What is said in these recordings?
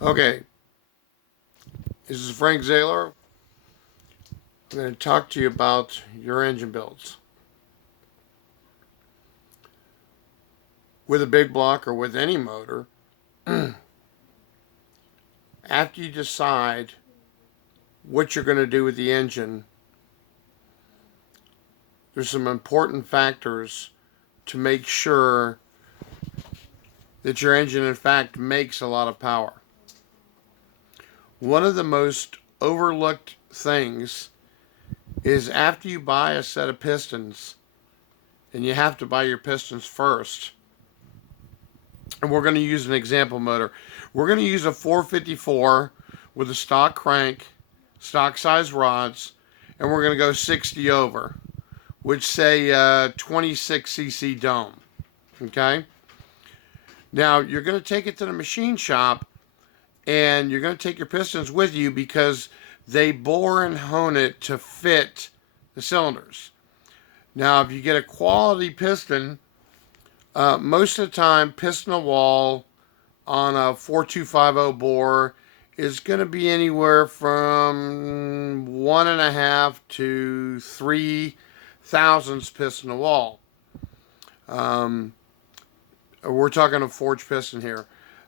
Okay, this is Frank Zaylor. I'm going to talk to you about your engine builds. With a big block or with any motor, after you decide what you're going to do with the engine, there's some important factors to make sure that your engine, in fact, makes a lot of power. One of the most overlooked things is after you buy a set of pistons, and you have to buy your pistons first. And we're going to use an example motor. We're going to use a 454 with a stock crank, stock size rods, and we're going to go 60 over, which say 26cc dome. Okay? Now, you're going to take it to the machine shop, and you're going to take your pistons with you because they bore and hone it to fit the cylinders. Now, if you get a quality piston, most of the time, piston a wall on a 4250 bore is going to be anywhere from 1.5 to 3 thousandths piston a wall. We're talking a forged piston here.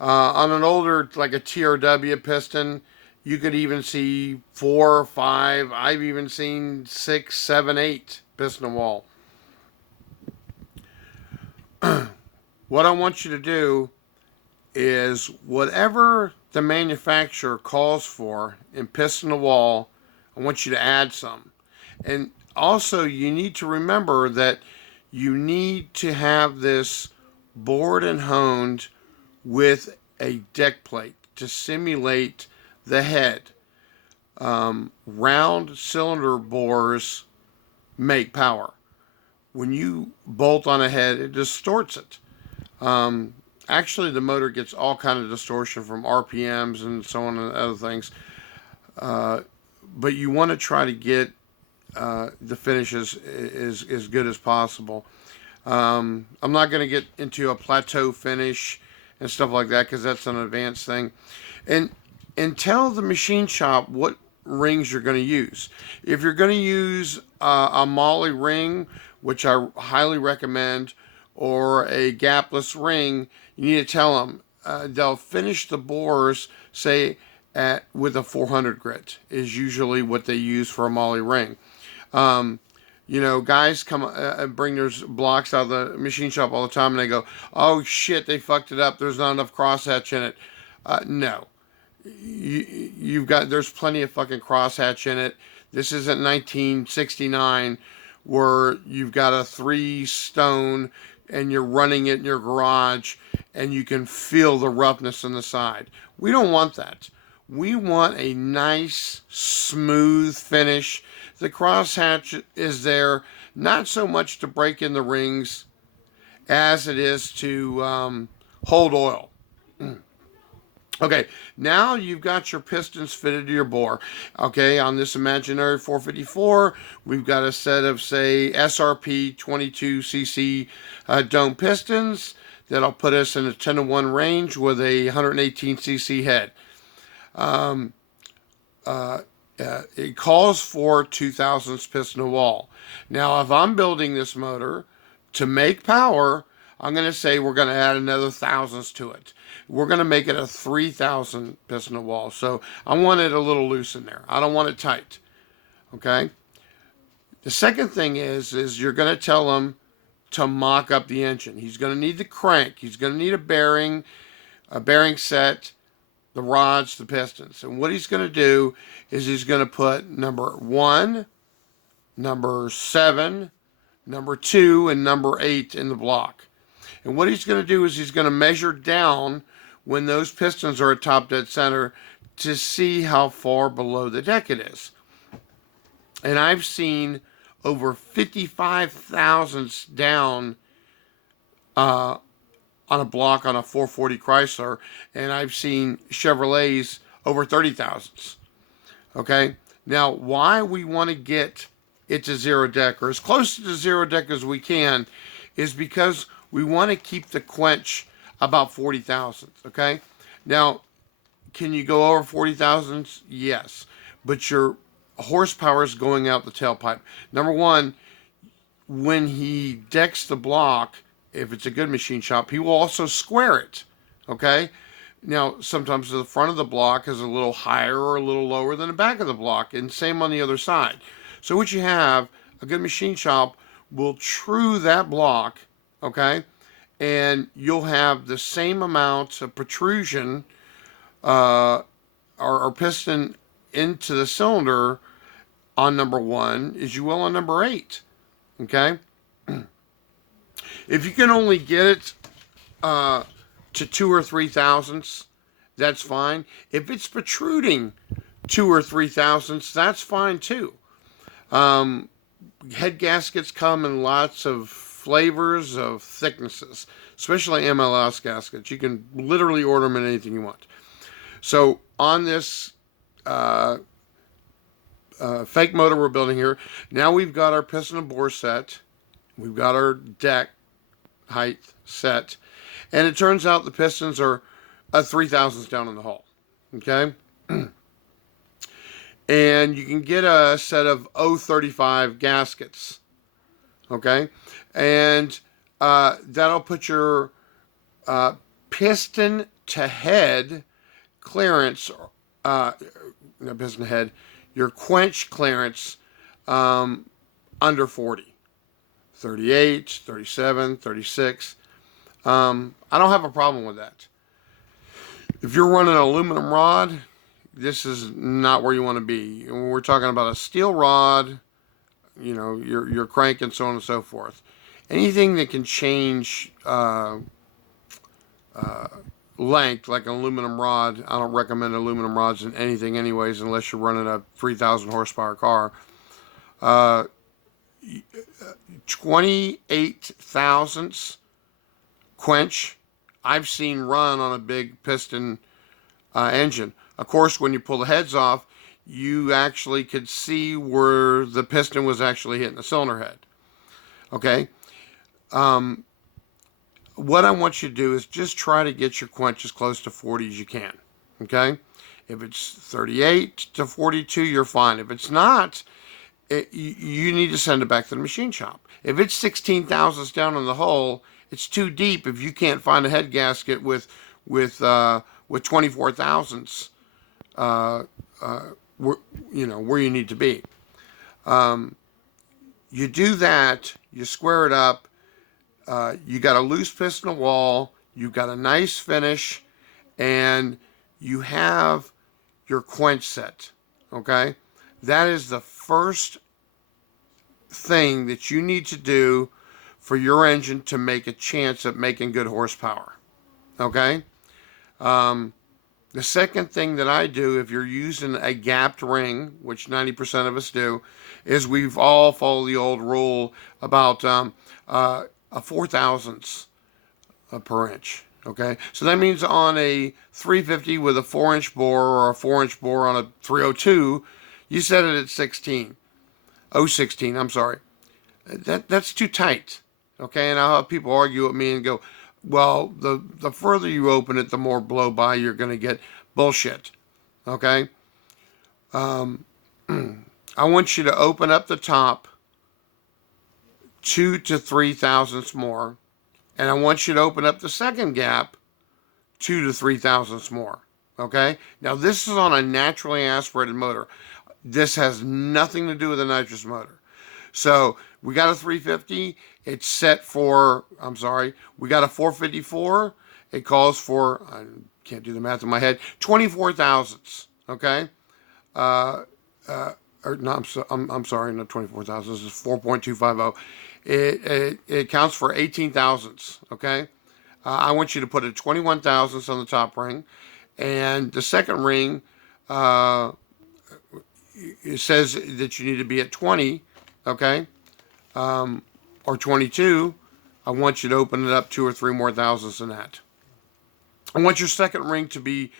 On an older, like a TRW piston, you could even see 4 or 5. I've even seen 6, 7, 8 piston a wall. What I want you to do is whatever the manufacturer calls for in piston a wall, I want you to add some. And also, you need to remember that you need to have this bored and honed with a deck plate to simulate the head. Round cylinder bores make power. When you bolt on a head, it distorts it. Actually, the motor gets all kind of distortion from RPMs and so on and other things. But you want to try to get the finishes as good as possible. I'm not going to get into a plateau finish and stuff like that because that's an advanced thing. And tell the machine shop what rings you're going to use. If you're going to use a Molle ring, which I highly recommend, or a gapless ring, you need to tell them they'll finish the bores, say, with a 400 grit is usually what they use for a Molle ring. Guys come bring their blocks out of the machine shop all the time, and they go, "Oh shit, they fucked it up. There's not enough crosshatch in it." No, there's plenty of fucking crosshatch in it. This isn't 1969 where you've got a 3 stone and you're running it in your garage and you can feel the roughness on the side. We don't want that. We want a nice, smooth finish. The crosshatch is there not so much to break in the rings as it is to hold oil. Okay, now you've got your pistons fitted to your bore. Okay, on this imaginary 454, we've got a set of, say, SRP 22cc dome pistons that'll put us in a 10-to-1 range with a 118cc head. It calls for 2 thousandths piston a wall. Now, if I'm building this motor to make power, I'm going to say we're going to add another thousandths to it. We're going to make it a 3,000 piston a wall. So I want it a little loose in there. I don't want it tight. Okay. The second thing is you're going to tell him to mock up the engine. He's going to need the crank. He's going to need a bearing set, the rods, the pistons. And what he's going to do is he's going to put number 1, number 7, number 2, and number 8 in the block. And what he's going to do is he's going to measure down when those pistons are at top dead center to see how far below the deck it is. And I've seen over 55 thousandths down on a block on a 440 Chrysler, and I've seen Chevrolets over 30 thousandths. Okay? Now, why we want to get it to zero deck, or as close to zero deck as we can, is because we want to keep the quench about 40 thousandths. Okay? Now, Can you go over 40,000? Yes. But your horsepower is going out the tailpipe. Number one, when he decks the block, if it's a good machine shop, he will also square it. Okay? Now, sometimes the front of the block is a little higher or a little lower than the back of the block, and same on the other side. So, what you have, a good machine shop will true that block, okay? And you'll have the same amount of protrusion or piston into the cylinder on number 1 as you will on number 8, okay? If you can only get it to 2 or 3 thousandths, that's fine. If it's protruding 2 or 3 thousandths, that's fine too. Head gaskets come in lots of flavors of thicknesses, especially MLS gaskets. You can literally order them in anything you want. So on this fake motor we're building here, now we've got our piston and bore set. We've got our deck height set. And it turns out the pistons are 3 thousandths down in the hole. Okay? And you can get a set of 035 gaskets. Okay? And that'll put your piston to head clearance, piston head, your quench clearance under 40. 38, 37, 36. I don't have a problem with that. If you're running an aluminum rod, this is not where you want to be. When we're talking about a steel rod, you know, your crank and so on and so forth. Anything that can change length, like an aluminum rod, I don't recommend aluminum rods in anything anyways, unless you're running a 3,000 horsepower car. 28 thousandths quench I've seen run on a big piston engine. Of course, when you pull the heads off, you actually could see where the piston was actually hitting the cylinder head. Okay? What I want you to do is just try to get your quench as close to 40 as you can. Okay? If it's 38 to 42, you're fine. If it's not, you need to send it back to the machine shop. If it's 16 thousandths down in the hole, it's too deep if you can't find a head gasket with 24 thousandths where you need to be. You do that, you square it up, you got a loose piston wall, you've got a nice finish, and you have your quench set, okay? That is the first thing that you need to do for your engine to make a chance at making good horsepower, okay? The second thing that I do, if you're using a gapped ring, which 90% of us do, is we've all followed the old rule about a 4 thousandths per inch. Okay, so that means on a 350 with a 4-inch bore or a 4-inch bore on a 302, you set it at 16. 016, I'm sorry. That's too tight. Okay, and I'll have people argue with me and go, well, the further you open it, the more blow by you're going to get. Bullshit. Okay? I want you to open up the top 2 to 3 thousandths more, and I want you to open up the second gap 2 to 3 thousandths more. Okay? Now, this is on a naturally aspirated motor. This has nothing to do with a nitrous motor. So, we got a 350. It's set for, we got a 454. It calls for, I can't do the math in my head, 24 thousandths. Okay? I'm sorry, not 24 thousandths. This is 4.250. It counts for 18 thousandths. Okay? I want you to put a 21 thousandths on the top ring. And the second ring, it says that you need to be at 20. Okay? Or 22, I want you to open it up 2 or 3 more thousandths than that. I want your second ring to be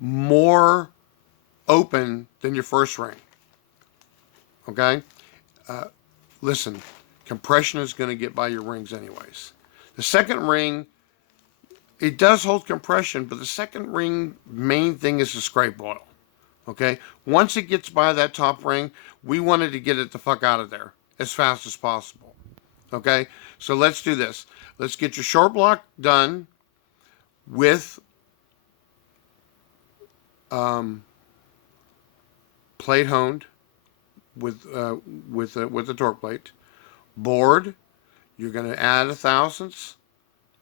more open than your first ring. Okay? Listen, compression is going to get by your rings anyways. The second ring it does hold compression, but the second ring main thing is the scrape oil. Okay? Once it gets by that top ring, we wanted to get it the fuck out of there as fast as possible. Okay? So let's do this. Let's get your short block done with plate honed with the torque plate. Bored, you're going to add a thousandths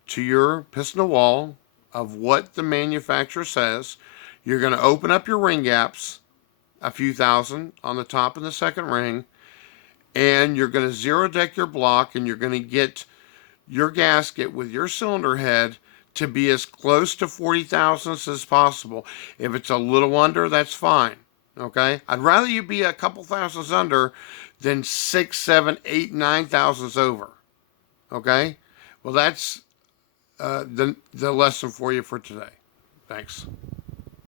to your piston wall of what the manufacturer says. You're going to open up your ring gaps a few thousand on the top and the second ring, and you're going to zero deck your block, and you're going to get your gasket with your cylinder head to be as close to 40 thousandths as possible. If it's a little under, that's fine. Okay? I'd rather you be a couple thousandths under than 6, 7, 8, 9 thousandths over. Okay? Well, that's the lesson for you for today. Thanks.